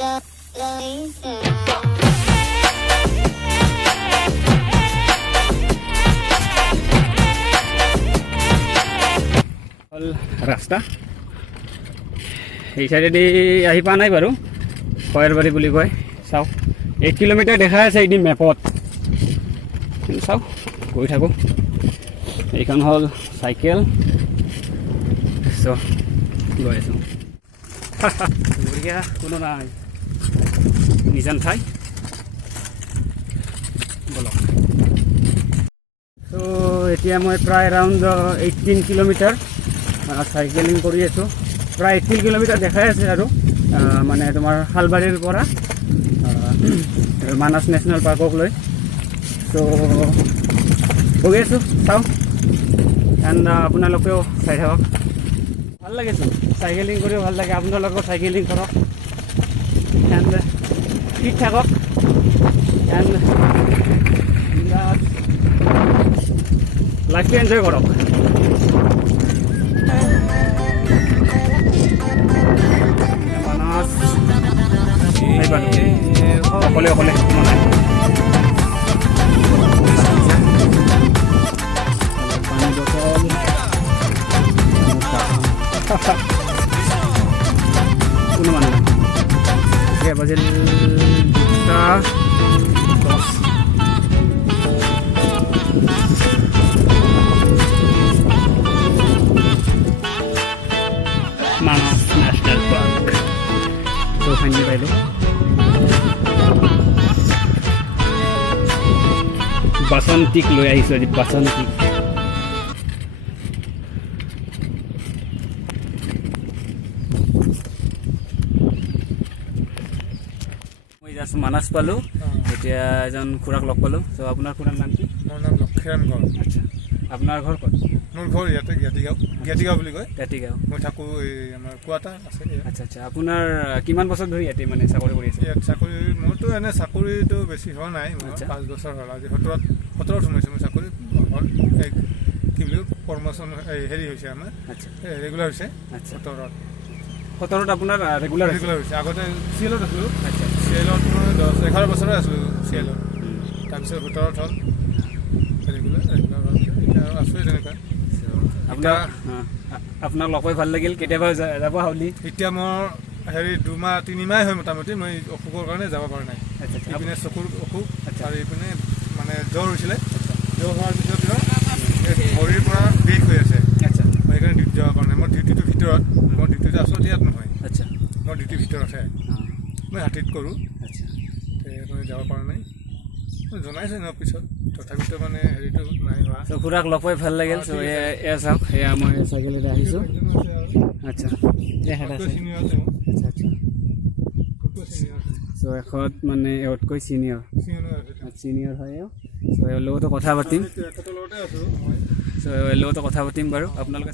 ৰাস্তা এই সাইডেদি আহি পোৱা নাই বাৰু খয়েৰবাৰী বুলি কয় চাওক 8 কিলোমিটাৰ দেখাই আছে এদিন মেপত চাওক গৈ থাকোঁ এইখন হ'ল চাইকেল চ' গৈ আছোঁ বঢ়িয়া কোনো নাই নিজান ঠাই বলক ত' এতিয়া মই প্ৰায় এৰাউণ্ড 18 কিলোমিটাৰ চাইকেলিং কৰি আছোঁ প্ৰায় 18 কিলোমিটাৰ দেখাই আছে আৰু মানে তোমাৰ শালবাৰীৰ পৰা মানস নেশ্যনেল পাৰ্কক লৈ ত' গৈ আছোঁ চাওঁ এণ্ড আপোনালোকেও চাই থাকক ভাল লাগিছোঁ চাইকেলিং কৰিও ভাল লাগে আপোনালোকেও চাইকেলিং কৰক এণ্ড ঠিক থাকক এণ্ড লাইফটো এনজয় কৰক অকলে অকলে পানী বটল কোনো মানুহ নাই এতিয়া বাজিল 2:10 মানস নেশ্যনেল পাৰ্ক ত' ফাইনেলি পাইলোঁ বাসন্তীক লৈ আহিছোঁ আজি বাসন্তীক মই জাষ্ট মানস পালোঁ এতিয়া এজন খুৰাক লগ পালোঁ ত' আপোনাৰ খুৰাৰ নাম কি মোৰ নাম লক্ষীৰাম গড় আচ্ছা আপোনাৰ ঘৰ ক'ত মোৰ ঘৰ ইয়াতে জ্ঞাতিগাঁও বুলি কয় জ্ঞাতিগাঁও মই থাকোঁ এই আমাৰ কোৱাটা আছে আচ্ছা আচ্ছা আপোনাৰ কিমান বছৰ ধৰি ইয়াতে মানে চাকৰি কৰি আছে ইয়াত চাকৰি মোৰতো এনে চাকৰিটো বেছি হোৱা নাই মোৰ 5 বছৰ হ'ল আজি 17 সোমাইছোঁ মই চাকৰি হ'ল কি বুলি প্ৰমোশ্যন হেৰি হৈছে আমাৰ আচ্ছা ৰেগুলাৰ হৈছে আচ্ছা 17ত আপোনাৰ ৰেগুলাৰ হৈছে আগতে চিএলত আছিলোঁ আচ্ছা চিএলত মই 11 বছৰে আছিলোঁ চিএলত তাৰপিছত 17ত হ'ল ৰেগুলাৰ হ'ল এতিয়া আছোঁ তেনেকুৱা আপোনাক লগ পাই ভাল লাগিল কেতিয়াবা যাব হাউলি এতিয়া মোৰ হেৰি 2-3 মাহ হয় মোটামুটি মই অসুখৰ কাৰণে যাব পৰা নাই ইপিনে চকুৰ অসুখ আৰু ইপিনে মানে জ্বৰ হৈছিলে জ্বৰ হোৱাৰ পিছত ভৰিৰ পৰা বিষ হৈ আছে আচ্ছা সেইকাৰণে ডিউটি যাব পৰা নাই মোৰ ডিউটিটোৰ ভিতৰত মোৰ ডিউটিটো আচলতে ইয়াত নহয় আচ্ছা মোৰ ডিউটিৰ ভিতৰতহে মই হাতীত কৰোঁ আচ্ছা মই যাব পৰা নাই জনাইছে ন পিছত তথাপিতো মানে হেৰিটো নাই হোৱা চ' খুৰাক লগ পাই ভাল লাগিল চ' এয়া চাওক এয়া মই চাইকেলতে আহিছোঁ আচ্ছা আচ্ছা আচ্ছা চ' এখত মানে এওঁতকৈ ছিনিয়ৰ হয় চ' এওঁৰ লগতো কথা পাতিম চ' এওঁৰ লগতো কথা পাতিম বাৰু আপোনালোকে